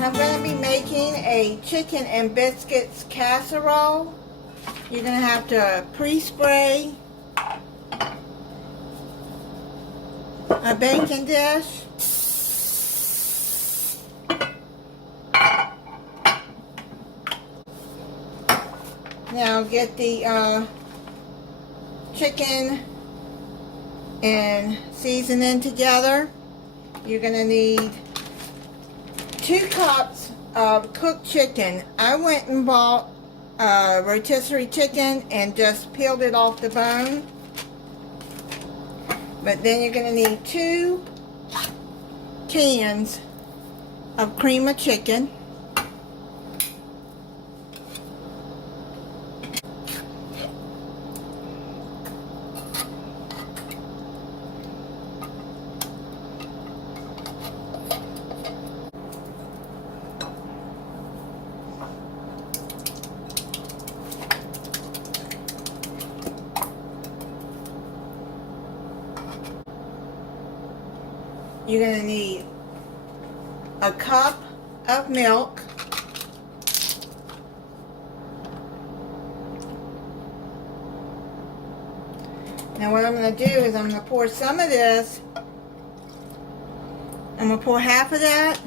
I'm going to be making a chicken and biscuits casserole. You're going to have to pre-spray a baking dish. Now get the chicken and seasoning together. You're going to need 2 cups of cooked chicken. I went and bought rotisserie chicken and just peeled it off the bone. But then you're going to need 2 cans of cream of chicken. You're going to need a cup of milk, now what I'm going to do is I'm going to pour some of this, I'm going to pour half of that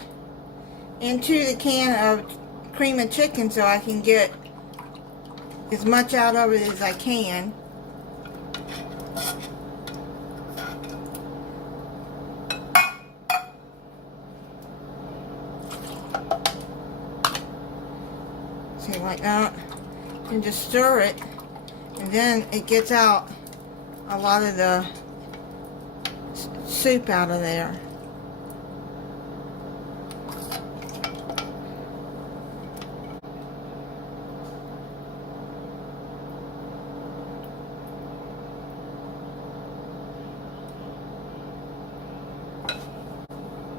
into the can of cream of chicken so I can get as much out of it as I can. See, like that, and just stir it, and then it gets out a lot of the soup out of there.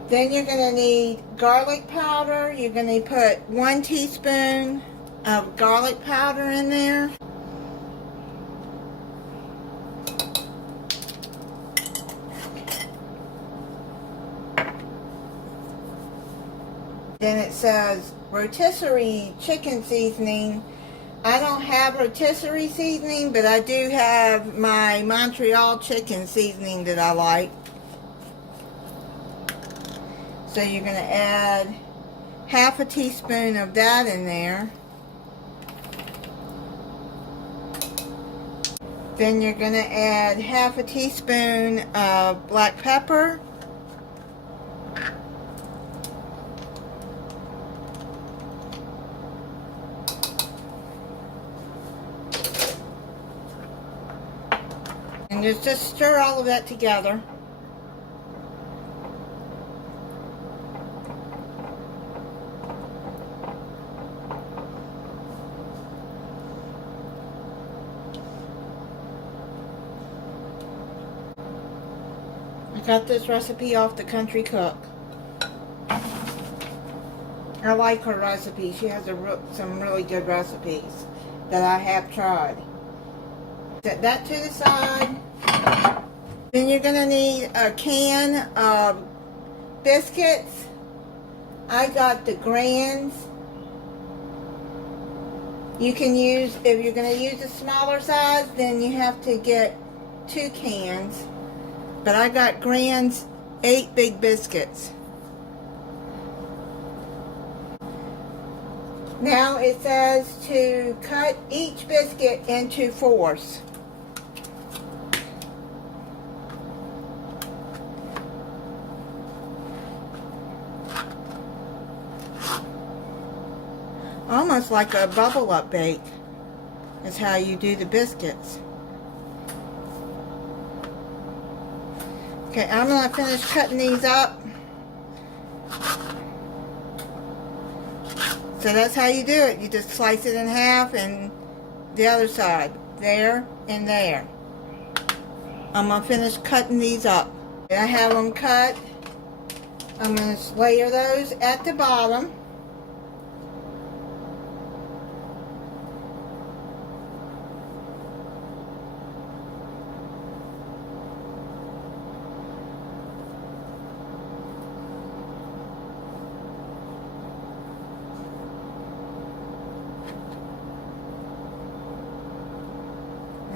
Then you're going to need garlic powder. You're going to put 1 teaspoon of garlic powder in there. Then it says rotisserie chicken seasoning. I don't have rotisserie seasoning, but I do have my Montreal chicken seasoning that I like. So you're going to add half a teaspoon of that in there. Then you're going to add half a teaspoon of black pepper. And just stir all of that together. I got this recipe off the Country Cook. I like her recipe. She has some really good recipes that I have tried. Set that to the side. Then you're going to need a can of biscuits. I got the grands. You can use, if you're going to use a smaller size, then you have to get 2 cans. But I got grands, 8 big biscuits. Now it says to cut each biscuit into 4s. Almost like a bubble up bake is how you do the biscuits. Okay, I'm going to finish cutting these up. So that's how you do it. You just slice it in half and the other side. There and there. I'm going to finish cutting these up. I have them cut. I'm going to layer those at the bottom.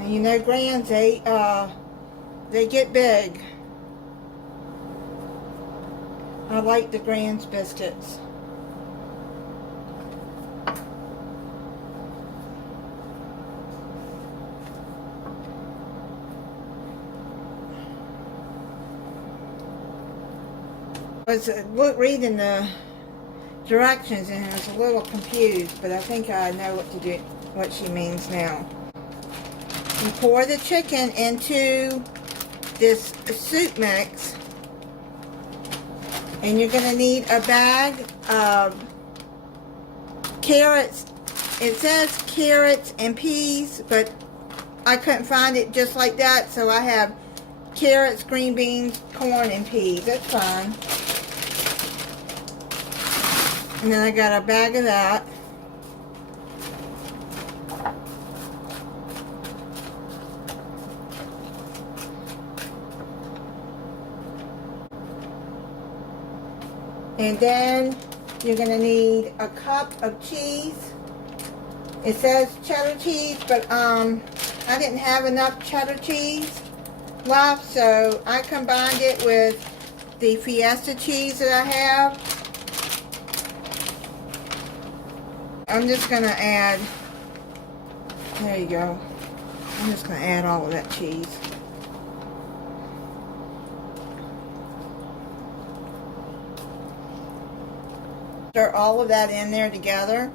And you know, grands, they get big. I like the Grands biscuits. I was reading the directions and I was a little confused, but I think I know what she means now. You pour the chicken into this soup mix, and you're going to need a bag of carrots. It says carrots and peas, but I couldn't find it just like that, so I have carrots, green beans, corn, and peas. That's fine. And then I got a bag of that. And then you're going to need a cup of cheese. It says cheddar cheese, but I didn't have enough cheddar cheese left, so I combined it with the Fiesta cheese that I have. I'm just going to add, there you go, I'm just going to add all of that cheese. Stir all of that in there together.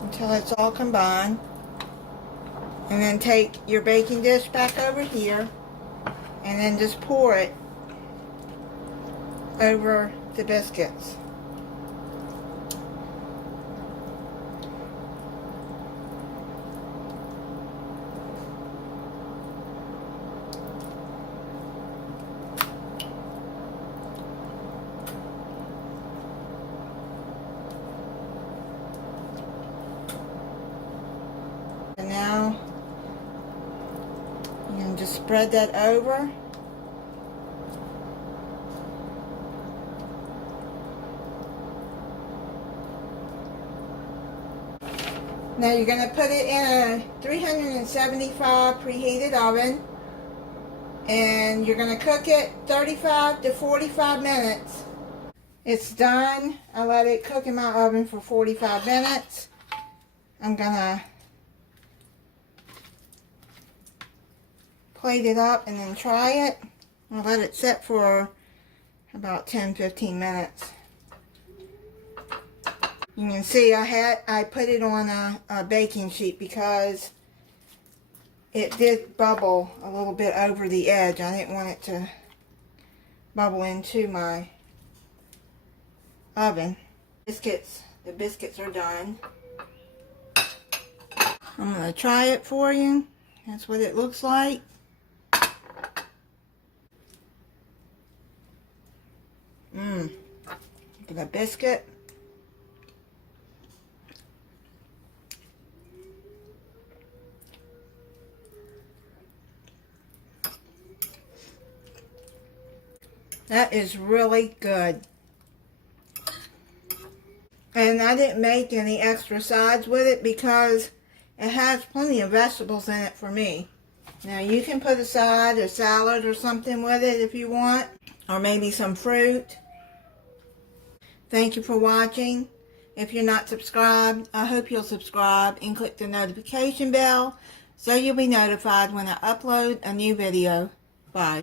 Until it's all combined, and then take your baking dish back over here and then just pour it over the biscuits. And now you can just spread that over. Now you're going to put it in a 375 preheated oven, and you're going to cook it 35 to 45 minutes. It's done. I let it cook in my oven for 45 minutes. I'm going to plate it up and then try it. I'll let it sit for about 10-15 minutes. You can see I put it on a baking sheet because it did bubble a little bit over the edge. I didn't want it to bubble into my oven. The biscuits are done. I'm going to try it for you. That's what it looks like. The biscuit. That is really good. And I didn't make any extra sides with it because it has plenty of vegetables in it for me. Now you can put a side, a salad or something with it if you want, or maybe some fruit. Thank you for watching. If you're not subscribed, I hope you'll subscribe and click the notification bell so you'll be notified when I upload a new video. Bye.